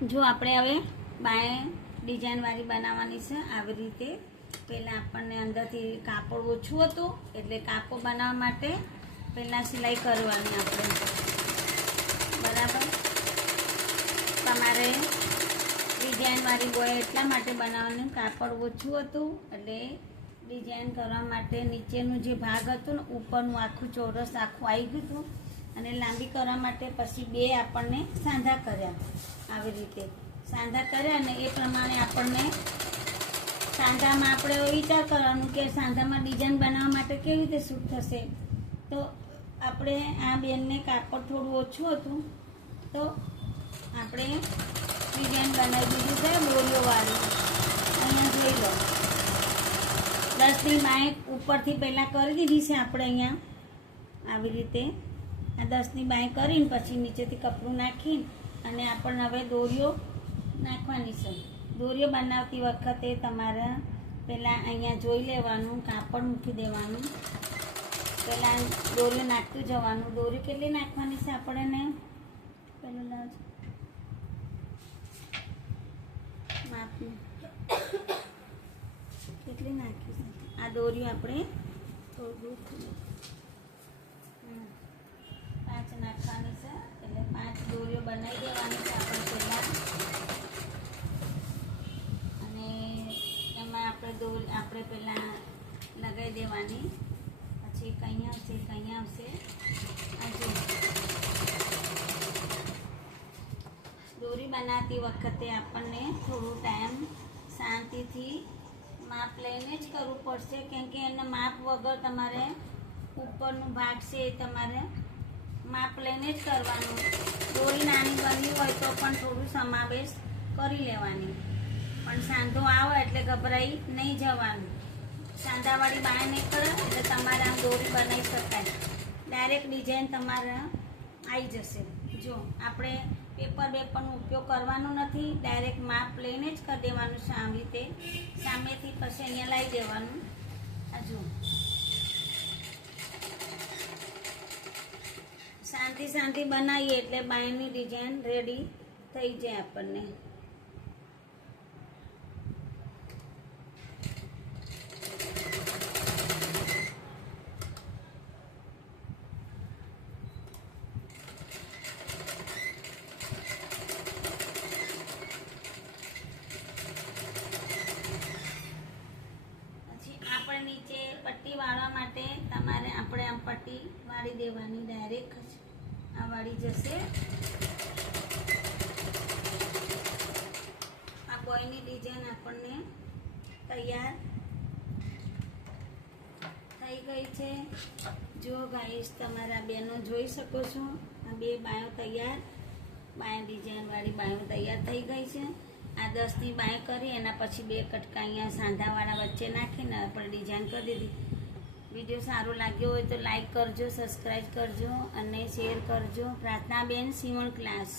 જો આપણે હવે બાય ડિઝાઇન વાળી બનાવવાની છે આવી રીતે પહેલાં આપણને અંદરથી કાપડ ઓછું હતું એટલે કાપડ બનાવવા માટે પહેલાં સિલાઈ કરવાની આપણે બરાબર તમારે ડિઝાઇન વાળી બોય એટલા માટે બનાવવાનું કાપડ ઓછું હતું એટલે ડિઝાઇન કરવા માટે નીચેનું જે ભાગ હતું ને ઉપરનું આખું ચોરસ આખું આવી ગયું હતું અને લાંબી કરવા માટે પછી બે આપણને સાંધા કર્યા આવી રીતે સાંધા કર્યા અને એ પ્રમાણે આપણને સાંધામાં આપણે વિચાર કરવાનું કે સાંધામાં ડિઝાઇન બનાવવા માટે કેવી રીતે સૂટ થશે તો આપણે આ બેનને કાપડ થોડું ઓછું હતું તો આપણે ડિઝાઇન બનાવી દીધું છે બોરીઓવાળું અહીંયા જોઈ લો 10ની બાય ઉપરથી પહેલાં કરી દીધી છે આપણે અહીંયા આવી રીતે આ 10ની બાય કરીને પછી નીચેથી કપડું નાખીને અને આપણને હવે દોરીઓ નાખવાની છે દોરીઓ બનાવતી વખતે તમારે પહેલાં અહીંયા જોઈ લેવાનું કાપડ મૂકી દેવાનું પહેલાં દોરીઓ નાખતું જવાનું દોરી કેટલી નાખવાની છે આપણને પહેલું લાવજો માપનું કેટલી નાખી છે આ દોરીઓ આપણે થોડું 5 નાખવાની છે એટલે 5 દોરીઓ બનાવી દેવાની છે આપણે પહેલાં અને એમાં આપણે પહેલાં લગાવી દેવાની પછી કંઈ આવશે દોરી બનાવતી વખતે આપણને થોડું ટાઈમ શાંતિથી માપ લઈને જ કરવું પડશે કેમ કે એને માપ વગર તમારે ઉપરનું ભાગ છે એ તમારે માપ લઈને જ કરવાનું દોરી નાની બની હોય તો પણ થોડું સમાવેશ કરી લેવાની પણ સાંધો આવે એટલે ગભરાઈ નહીં જવાનું સાંધાવાળી બાય નહીં કરે એટલે તમારે આમ દોરી બનાવી શકાય ડાયરેક્ટ ડિઝાઇન તમારે આવી જશે જો આપણે પેપરનો ઉપયોગ કરવાનો નથી ડાયરેક્ટ માપ લઈને જ કરી દેવાનું છે આવી રીતે સામેથી પછી અહીંયા લાવી દેવાનું આ જો શાંતિ બનાવીએ એટલે બાયની ડિઝાઇન રેડી થઈ જાય આપણને નીચે પટ્ટી વાળવા માટે તમારે આપણે આમ પટ્ટી વાળી દેવાની ડાયરેક્ટ આ વાળી જશે આ બોયની ડિઝાઇન આપણને તૈયાર થઈ ગઈ છે જો ગાઈસ તમારા બેનો જોઈ શકો છો આ બે બાયો તૈયાર બાય ડિઝાઇન વાળી બાયો તૈયાર થઈ ગઈ છે આ 10ની બાય કરી એના પછી બે કટકા અહીંયા સાંધાવાળા વચ્ચે નાખીને આપણે ડિઝાઇન કરી દીધી વિડીયો સારો લાગ્યો હોય તો લાઈક કરજો સબસ્ક્રાઈબ કરજો અને શેર કરજો પ્રાર્થના બેન સીવણ ક્લાસ